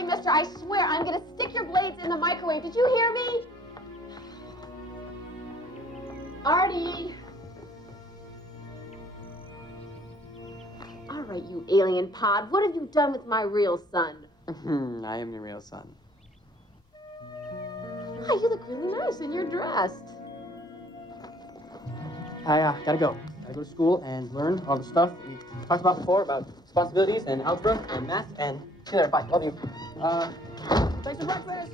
sorry, mister. I swear I'm gonna stick your blades in the microwave. Did you hear me? Artie. All right, you alien pod. What have you done with my real son? I am your real son. Oh, you look really nice and you're dressed. I gotta go. Gotta go to school and learn all the stuff that we talked about before about responsibilities and algebra and math and see you later. Bye. Love you. Thanks for breakfast.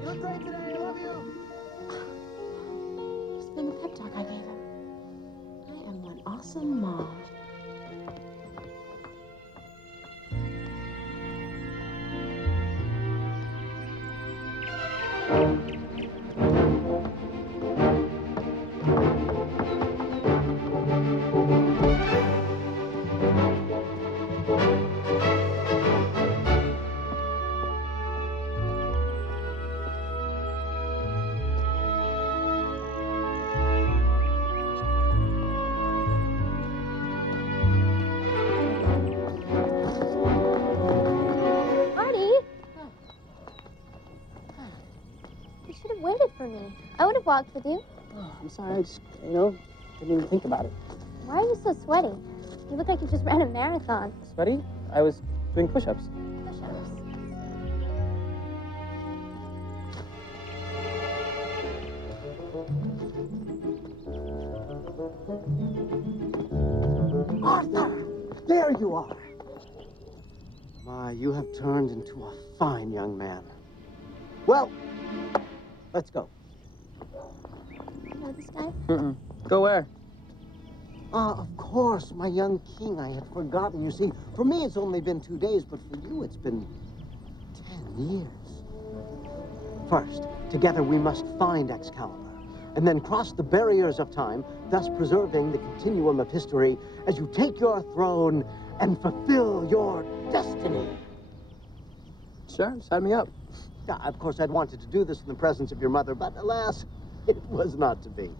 You look great today. I love you. It's been the pep talk I gave him. I am one awesome mom. I would have walked with you. Oh, I'm sorry. I just, didn't even think about it. Why are you so sweaty? You look like you just ran a marathon. Sweaty? I was doing push-ups. Push-ups. Arthur! There you are! My, you have turned into a fine young man. Well, let's go. You know this guy? Mm-mm. Go where? Of course, my young king. I had forgotten. You see, for me it's only been 2 days, but for you it's been 10 years. First, together we must find Excalibur, and then cross the barriers of time, thus preserving the continuum of history as you take your throne and fulfill your destiny. Sure, sign me up. Of course, I'd wanted to do this in the presence of your mother, but alas, it was not to be.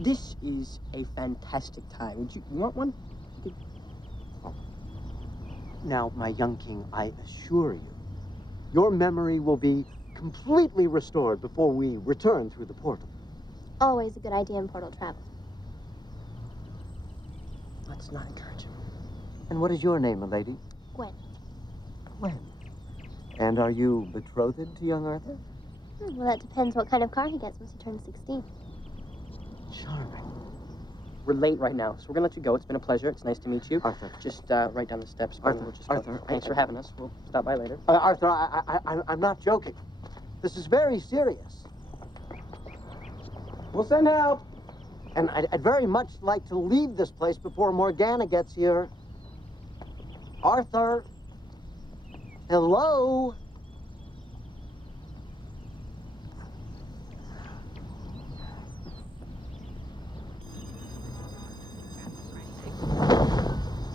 This is a fantastic time. Would you want one? Oh. Now, my young king, I assure you, your memory will be completely restored before we return through the portal. Always a good idea in portal travel. That's not encouraging. And what is your name, milady? Gwen. Gwen. And are you betrothed to young Arthur? Well, that depends what kind of car he gets once he turns 16. Charming. We're late right now, so we're gonna let you go. It's been a pleasure. It's nice to meet you. Arthur. Just right down the steps. Arthur, We'll just Arthur. Thanks for having us. We'll stop by later. Arthur, I'm not joking. This is very serious. We'll send help. And I'd very much like to leave this place before Morgana gets here. Arthur? Hello?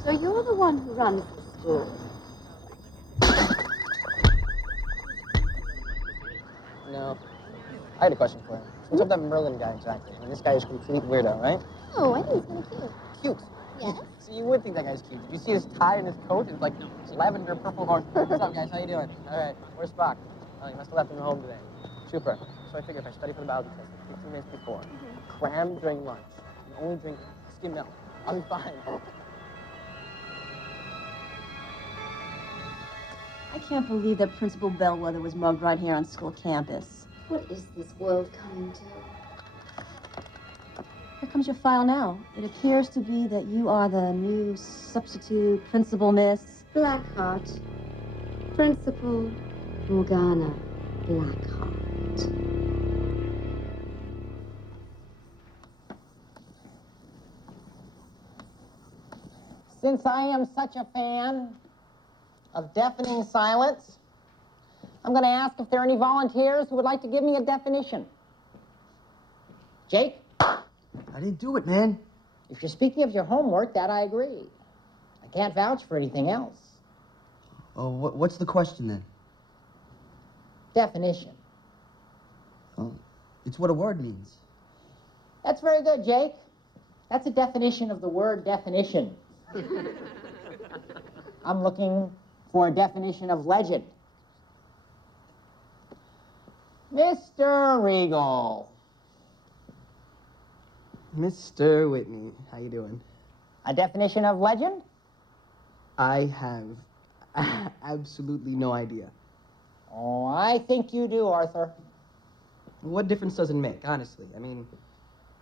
So you're the one who runs the school. No. I had a question for you. What's up with that Merlin guy exactly? I mean, this guy is a complete weirdo, right? Oh, I think he's kind of cute. Cute. Yes? So you would think that guy's cute. Did you see his tie and his coat? It's like lavender purple horn. What's up, guys? How you doing? All right. Where's Spock? Oh, he must have left him at home today. Super. So I figured if I study for the biology test like 15 minutes before, cram during lunch, and only drink skim milk, I'll be fine. I can't believe that Principal Bellwether was mugged right here on school campus. What is this world coming to? Here comes your file now. It appears to be that you are the new substitute principal, Miss Blackheart. Principal Morgana Blackheart. Since I am such a fan of deafening silence, I'm going to ask if there are any volunteers who would like to give me a definition. Jake? I didn't do it, man. If you're speaking of your homework, that I agree. I can't vouch for anything else. Oh, what's the question then? Definition. Oh, it's what a word means. That's very good, Jake. That's a definition of the word definition. I'm looking for a definition of legend. Mr. Regal. Mr. Whitney, how you doing? A definition of legend? I have absolutely no idea. Oh, I think you do, Arthur. What difference does it make, honestly? I mean,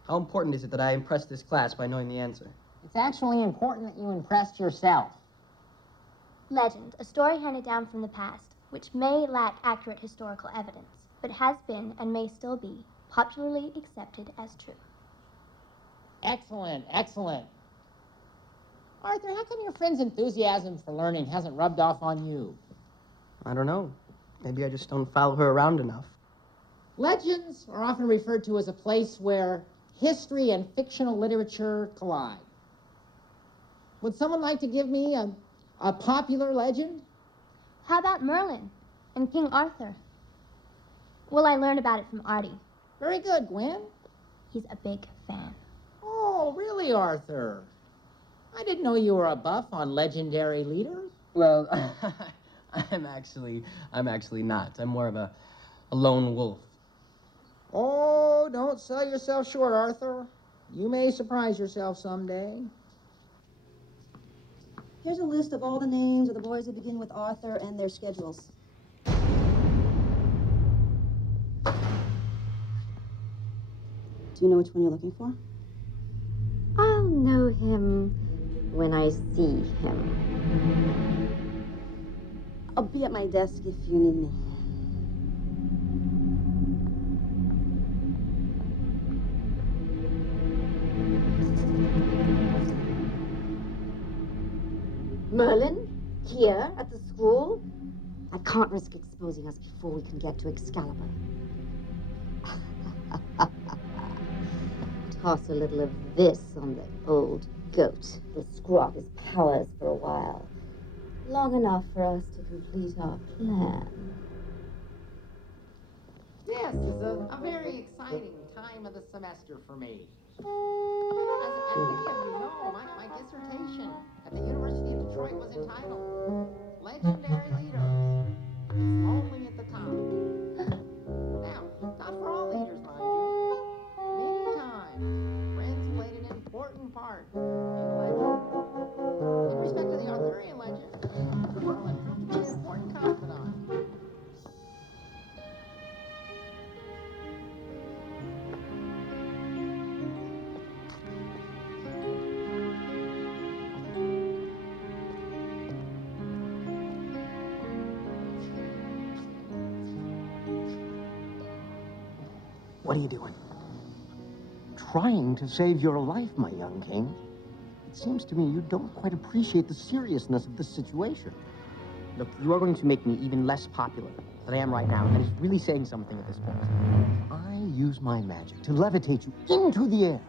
how important is it that I impress this class by knowing the answer? It's actually important that you impressed yourself. Legend, a story handed down from the past, which may lack accurate historical evidence, but has been and may still be popularly accepted as true. Excellent, excellent. Arthur, how come your friend's enthusiasm for learning hasn't rubbed off on you? I don't know. Maybe I just don't follow her around enough. Legends are often referred to as a place where history and fictional literature collide. Would someone like to give me a popular legend? How about Merlin and King Arthur? Well, I learned about it from Artie. Very good, Gwen. He's a big fan. Oh, really, Arthur? I didn't know you were a buff on legendary leaders. Well, I'm actually not. I'm more of a lone wolf. Oh, don't sell yourself short, Arthur. You may surprise yourself someday. Here's a list of all the names of the boys who begin with Arthur and their schedules. Do you know which one you're looking for? I'll know him when I see him. I'll be at my desk if you need me. Merlin? Here, at the school? I can't risk exposing us before we can get to Excalibur. Toss a little of this on the old goat. We'll screw off his powers for a while. Long enough for us to complete our plan. This is a very exciting time of the semester for me. As many of you know, my dissertation at the University of Detroit was entitled Legendary Leaders. Only at the top. Now, not for all leaders, mind you. Many times, friends played an important part in legend. In respect to the Arthurian legend, Merlin proved to be an important confidant. What are you doing? Trying to save your life, my young king. It seems to me you don't quite appreciate the seriousness of this situation. Look, you are going to make me even less popular than I am right now. That is really saying something at this point. I use my magic to levitate you into the air.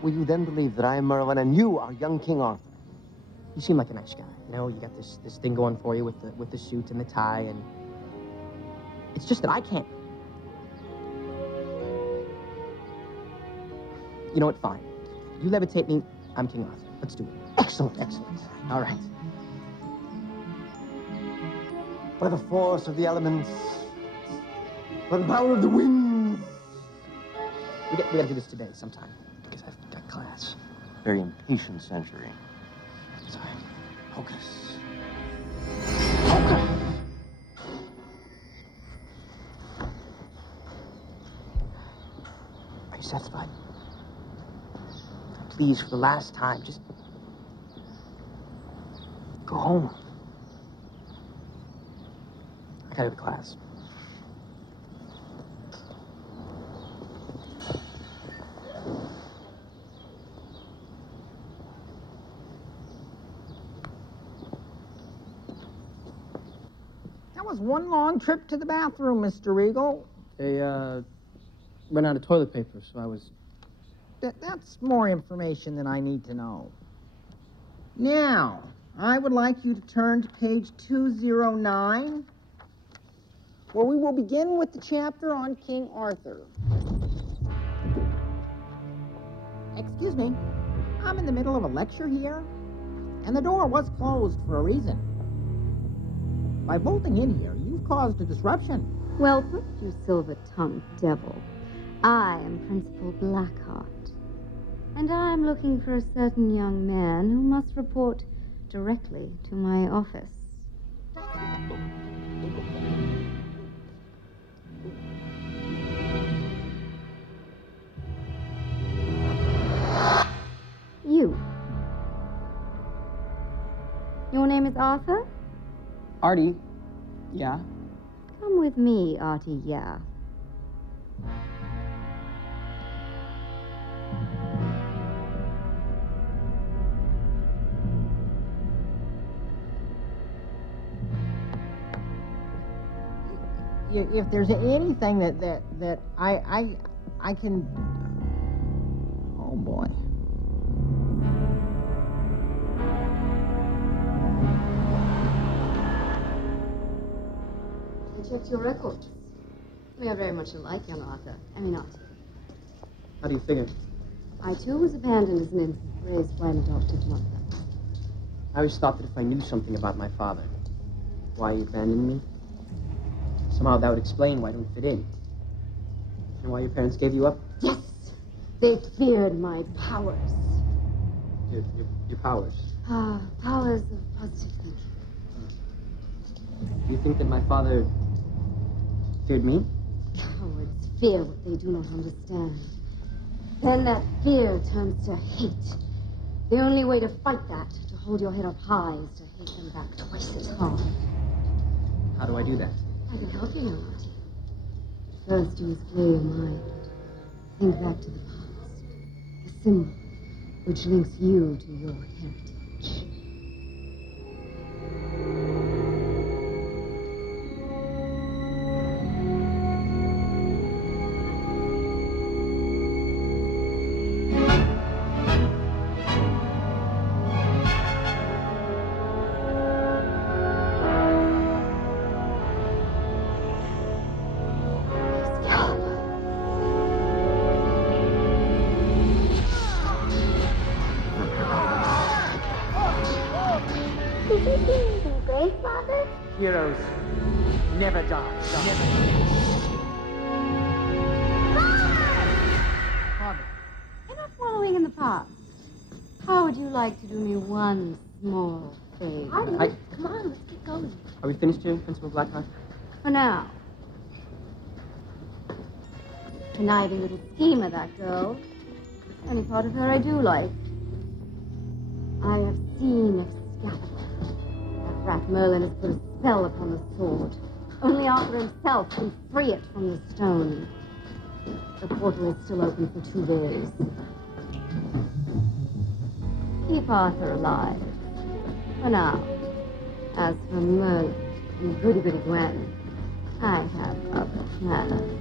Will you then believe that I am Merlin and you are young King Arthur? You seem like a nice guy. You know, you got this thing going for you with the suit and the tie, and it's just that I can't. You know what? Fine. You levitate me. I'm King Arthur. Let's do it. Excellent, excellent. All right. By the force of the elements, by the power of the winds. We got to do this today sometime because I've got class. Very impatient century. Sorry. Hocus. Are you satisfied? Please, for the last time, just go home. I gotta go to class. That was one long trip to the bathroom, Mr. Regal. They, ran out of toilet paper, so I was... That's more information than I need to know. Now, I would like you to turn to page 209, where we will begin with the chapter on King Arthur. Excuse me, I'm in the middle of a lecture here, and the door was closed for a reason. By bolting in here, you've caused a disruption. Well put, you silver-tongued devil. I am Principal Blackheart, and I'm looking for a certain young man who must report directly to my office. You. Your name is Arthur? Artie? Yeah? Come with me, Artie, yeah. If there's anything that I can... Oh, boy. I checked your records. We are very much alike, young Arthur. Am I not? How do you figure? I, too, was abandoned as an infant, raised by an adoptive mother. I always thought that if I knew something about my father, why he abandoned me, somehow that would explain why I don't fit in. And why your parents gave you up? Yes! They feared my powers. Your powers. Ah, powers of positive thinking. Do you think that my father feared me? Cowards fear what they do not understand. Then that fear turns to hate. The only way to fight that, to hold your head up high, is to hate them back twice as hard. How do I do that? I can help you, young Artie. First, you must clear your mind. Think back to the past. The symbol which links you to your heritage. Did you see anything great, Father? Heroes never die. Father, you're not following in the past. How would you like to do me one small favor? Artie, come on, let's get going. Are we finished here, Principal Blackheart? For now. Conniving little schemer, that girl. Any part of her I do like. I have seen Excalibur. That rat Merlin has put a spell upon the sword. Only Arthur himself can free it from the stone. The portal is still open for 2 days. Keep Arthur alive. For now. As for Merlin and Goody Goody Gwen, I have other plans.